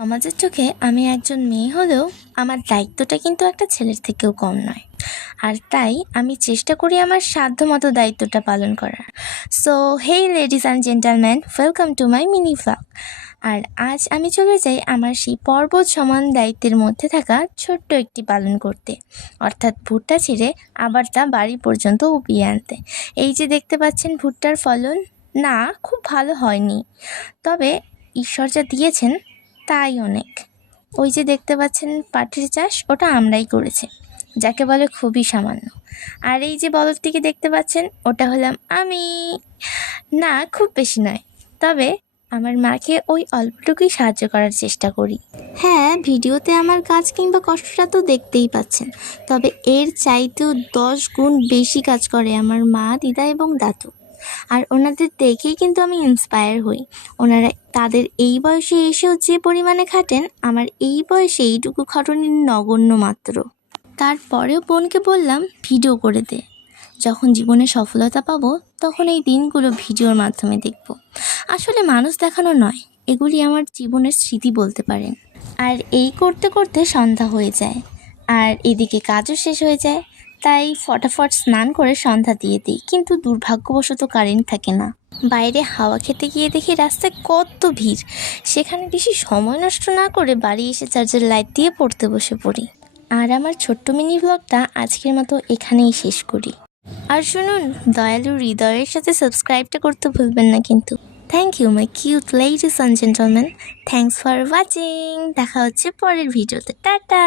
সমাজের চোখে আমি একজন মেয়ে হলেও আমার দায়িত্বটা কিন্তু একটা ছেলের থেকেও কম নয়। আর তাই আমি চেষ্টা করি আমার সাধ্যমতো দায়িত্বটা পালন করার। So hey ladies and gentleman, welcome to my mini vlog. আর আজ আমি চলে যাই আমার সেই পর্বত সমান দায়িত্বের মধ্যে থাকা ছোট্ট একটি পালন করতে, অর্থাৎ ভুট্টা ছিঁড়ে আবার তা বাড়ি পর্যন্ত উপিয়ে আনতে। এই যে দেখতে পাচ্ছেন ভুট্টার ফলন, না খুব ভালো হয়নি, তবে ঈশ্বর যা দিয়েছেন তাই অনেক। ওই যে দেখতে পাচ্ছেন পাটের চাষ, ওটা আমরাই করেছি, যাকে বলে খুবই সামান্য। আর এই যে বলদটিকে দেখতে পাচ্ছেন, ওটা হলাম আমি। না খুব বেশি নয়, তবে আমার মাকে ওই অল্পটুকুই সাহায্য করার চেষ্টা করি। হ্যাঁ, ভিডিওতে আমার কাজ কিংবা কষ্টটা তো দেখতেই পাচ্ছেন, তবে এর চাইতেও 10 গুণ বেশি কাজ করে আমার মা, দিদা এবং দাদু। আর ওনাদের দেখেই কিন্তু আমি ইন্সপায়ার হই। ওনারা তাদের এই বয়সে এসেও যে পরিমাণে খাটেন, আমার এই বয়সে এইটুকু খাটুনি নগণ্য মাত্র। তারপরেও বোনকে বললাম ভিডিও করে দে, যখন জীবনে সফলতা পাবো তখন এই দিনগুলো ভিডিওর মাধ্যমে দেখব। আসলে মানুষ দেখানো নয়, এগুলি আমার জীবনের স্মৃতি বলতে পারেন। আর এই করতে করতে সন্ধ্যা হয়ে যায়, আর এদিকে কাজও শেষ হয়ে যায়। তাই ফটাফট স্নান করে সন্ধ্যা দিয়ে দিই, কিন্তু দুর্ভাগ্যবশত কারেন্ট থাকে না। বাইরে হাওয়া খেতে গিয়ে দেখি রাস্তায় কত ভিড়, সেখানে বেশি সময় নষ্ট না করে বাড়ি এসে চার্জার লাইট দিয়ে পড়তে বসে পড়ি। আর আমার ছোট্ট মিনি ব্লগটা আজকের মতো এখানেই শেষ করি। আর শুনুন, দয়ালু হৃদয়ের সাথে সাবস্ক্রাইবটা করতে ভুলবেন না কিন্তু। Thank you my cute ladies and gentleman, thanks for watching. দেখা হচ্ছে পরের ভিডিওতে, টাটা।